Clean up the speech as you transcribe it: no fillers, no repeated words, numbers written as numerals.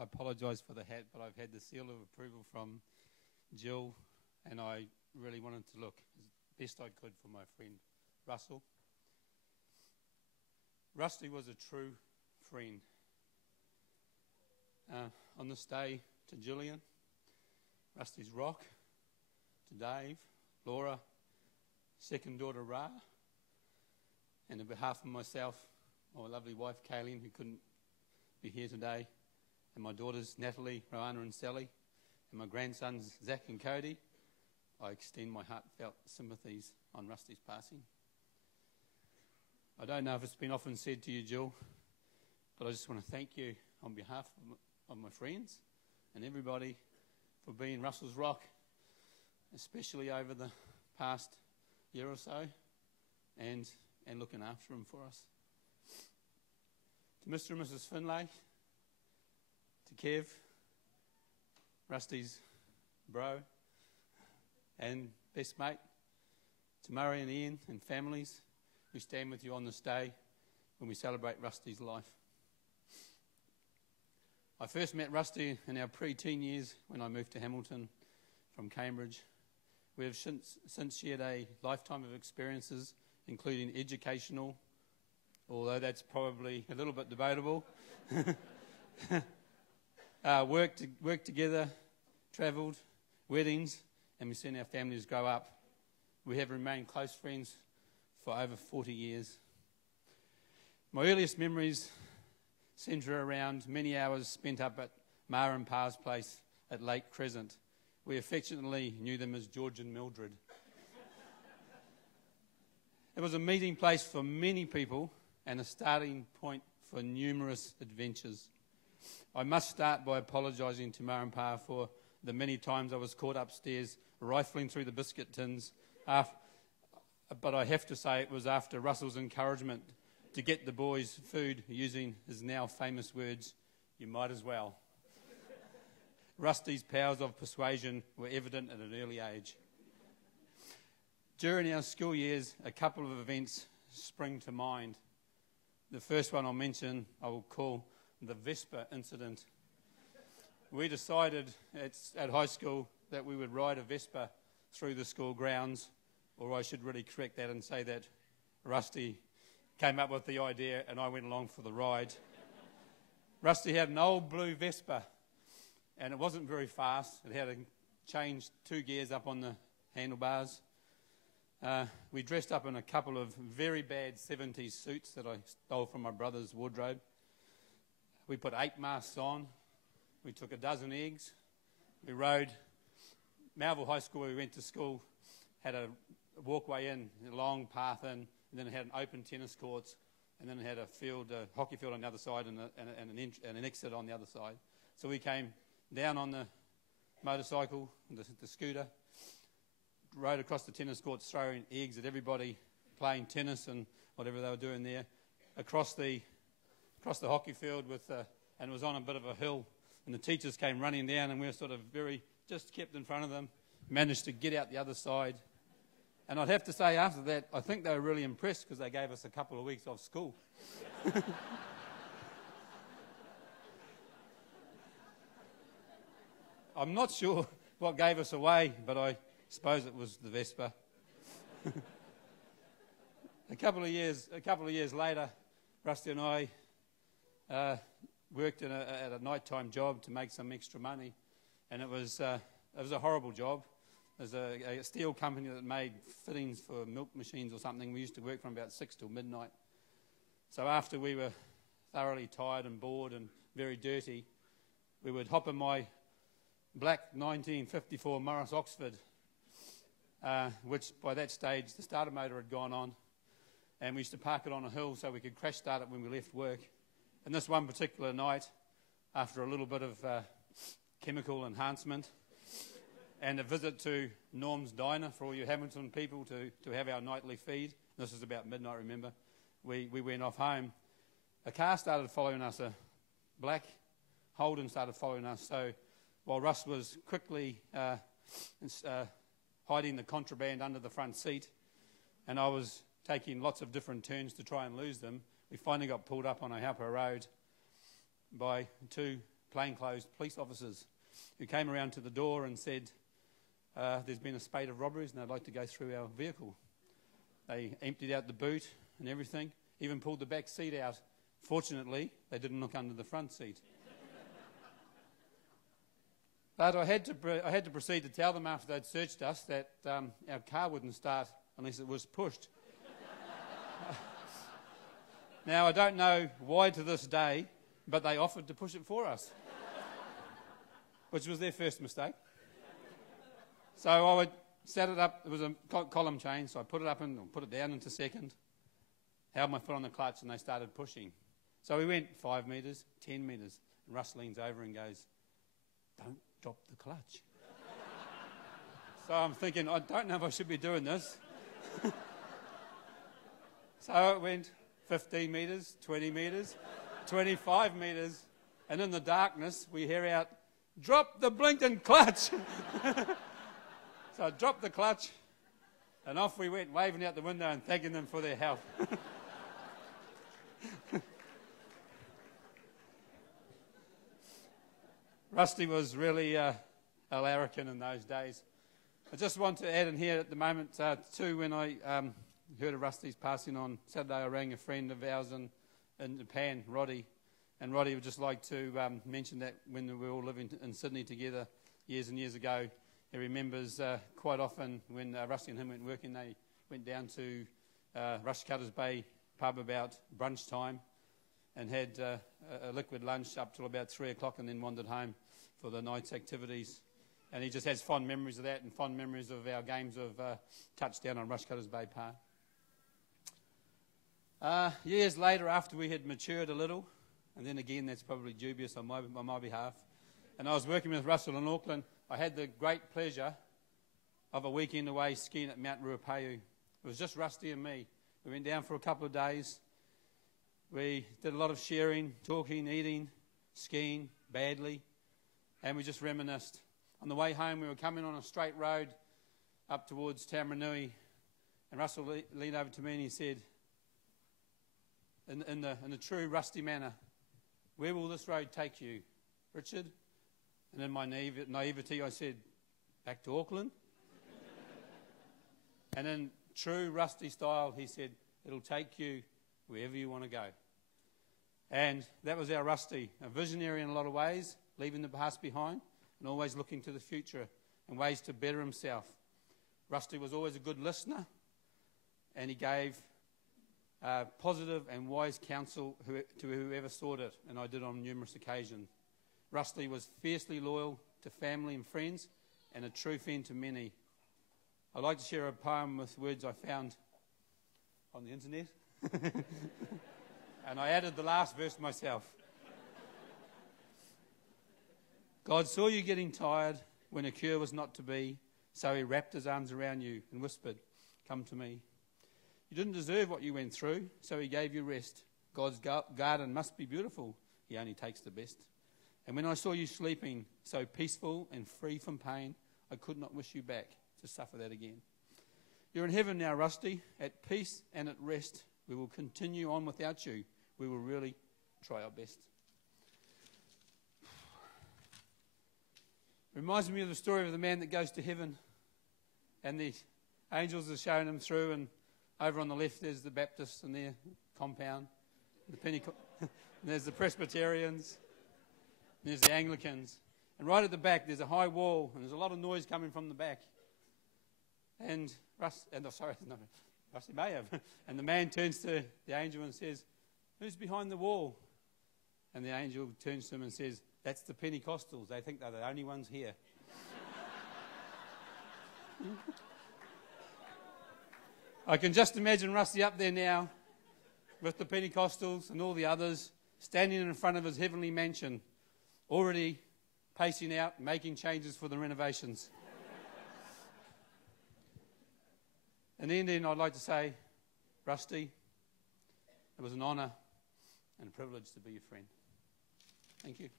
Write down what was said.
I apologise for the hat, but I've had the seal of approval from Jill, and I really wanted to look as best I could for my friend Russell. Rusty was a true friend. On this day, to Gillian, Rusty's rock, to Dave, Laura, second daughter Ra, and on behalf of myself, my lovely wife Kayleen, who couldn't be here today, and my daughters Natalie, Rowana and Sally, and my grandsons Zach and Cody, I extend my heartfelt sympathies on Rusty's passing. I don't know if it's been often said to you, Jill, but I just want to thank you on behalf of my friends and everybody for being Russell's rock, especially over the past year or so, and looking after him for us. To Mr. and Mrs. Finlay, to Kev, Rusty's bro and best mate, to Murray and Ian and families who stand with you on this day when we celebrate Rusty's life. I first met Rusty in our pre-teen years when I moved to Hamilton from Cambridge. We have since shared a lifetime of experiences, including educational, although that's probably a little bit debatable. Worked together, travelled, weddings, and we've seen our families grow up. We have remained close friends for over 40 years. My earliest memories centre around many hours spent up at Ma and Pa's place at Lake Crescent. We affectionately knew them as George and Mildred. It was a meeting place for many people and a starting point for numerous adventures. I must start by apologising to Ma and Pa for the many times I was caught upstairs rifling through the biscuit tins, but I have to say it was after Russell's encouragement to get the boys food using his now famous words, "You might as well." Rusty's powers of persuasion were evident at an early age. During our school years, a couple of events spring to mind. The first one I'll mention, I will call the Vespa incident. We decided at high school that we would ride a Vespa through the school grounds, or I should really correct that and say that Rusty came up with the idea and I went along for the ride. Rusty had an old blue Vespa, and it wasn't very fast. It had changed 2 gears up on the handlebars. We dressed up in a couple of very bad 70s suits that I stole from my brother's wardrobe. We put 8 masks on. We took a dozen eggs. We rode. Melville High School, where we went to school, had a walkway in, a long path in, and then it had an open tennis courts, and then it had a hockey field on the other side and an exit on the other side. So we came down on the motorcycle, the scooter, rode across the tennis courts throwing eggs at everybody playing tennis and whatever they were doing there, across the hockey field and it was on a bit of a hill, and the teachers came running down and we were sort of just kept in front of them, managed to get out the other side. And I'd have to say after that, I think they were really impressed because they gave us a couple of weeks off school. I'm not sure what gave us away, but I suppose it was the Vespa. A couple of years later, Rusty and I worked at a nighttime job to make some extra money, and it was a horrible job. There's a steel company that made fittings for milk machines or something. We used to work from about 6 till midnight. So after we were thoroughly tired and bored and very dirty, we would hop in my black 1954 Morris Oxford, which by that stage the starter motor had gone on, and we used to park it on a hill so we could crash start it when we left work. And this one particular night, after a little bit of chemical enhancement and a visit to Norm's Diner for all you Hamilton people to have our nightly feed, this was about midnight, remember, we went off home. A car started following us, a black Holden started following us, so while Russ was quickly hiding the contraband under the front seat, and I was taking lots of different turns to try and lose them, we finally got pulled up on a Haupo road by 2 plainclothes police officers who came around to the door and said, there's been a spate of robberies and they'd like to go through our vehicle. They emptied out the boot and everything, even pulled the back seat out. Fortunately, they didn't look under the front seat. But I had to proceed to tell them after they'd searched us that our car wouldn't start unless it was pushed. Now, I don't know why to this day, but they offered to push it for us, which was their first mistake. So I set it up. It was a column change, so I put it up and put it down into second, held my foot on the clutch, and they started pushing. So we went 5 metres, 10 metres, and Russ leans over and goes, "Don't drop the clutch." So I'm thinking, I don't know if I should be doing this. So it went 15 metres, 20 metres, 25 metres, and in the darkness we hear out, "Drop the blinking clutch." So I dropped the clutch, and off we went, waving out the window and thanking them for their help. Rusty was really a larrikin in those days. I just want to add in here at the moment, too, when I heard of Rusty's passing on Saturday, I rang a friend of ours in Japan, Roddy, and Roddy would just like to mention that when we were all living in Sydney together years and years ago, he remembers quite often when Rusty and him went working, they went down to Rushcutters Bay pub about brunch time and had a liquid lunch up till about 3 o'clock and then wandered home for the night's activities. And he just has fond memories of that and fond memories of our games of touchdown on Rushcutters Bay Park. Years later, after we had matured a little, and then again that's probably dubious on my behalf, and I was working with Russell in Auckland, I had the great pleasure of a weekend away skiing at Mount Ruapehu. It was just Rusty and me. We went down for a couple of days. We did a lot of sharing, talking, eating, skiing badly, and we just reminisced. On the way home, we were coming on a straight road up towards Tamaranui, and Russell leaned over to me and he said, in the true Rusty manner, "Where will this road take you, Richard?" And in my naivety, I said, "Back to Auckland." And in true Rusty style, he said, "It'll take you wherever you want to go." And that was our Rusty, a visionary in a lot of ways, leaving the past behind and always looking to the future and ways to better himself. Rusty was always a good listener, and he gave positive and wise counsel to whoever sought it, and I did on numerous occasions. Rusty was fiercely loyal to family and friends and a true friend to many. I'd like to share a poem with words I found on the internet. And I added the last verse myself. God saw you getting tired when a cure was not to be, so he wrapped his arms around you and whispered, "Come to me." You didn't deserve what you went through, so he gave you rest. God's garden must be beautiful. He only takes the best. And when I saw you sleeping, so peaceful and free from pain, I could not wish you back to suffer that again. You're in heaven now, Rusty, at peace and at rest. We will continue on without you. We will really try our best. Reminds me of the story of the man that goes to heaven, and the angels are showing him through, and over on the left there's the Baptists and their compound, and there's the Presbyterians, and there's the Anglicans, and right at the back there's a high wall, and there's a lot of noise coming from the back. And Rusty may have. And the man turns to the angel and says, "Who's behind the wall?" And the angel turns to him and says, "That's the Pentecostals. They think they're the only ones here." I can just imagine Rusty up there now with the Pentecostals and all the others standing in front of his heavenly mansion, already pacing out, making changes for the renovations. In the end, I'd like to say, Rusty, it was an honour and a privilege to be your friend. Thank you.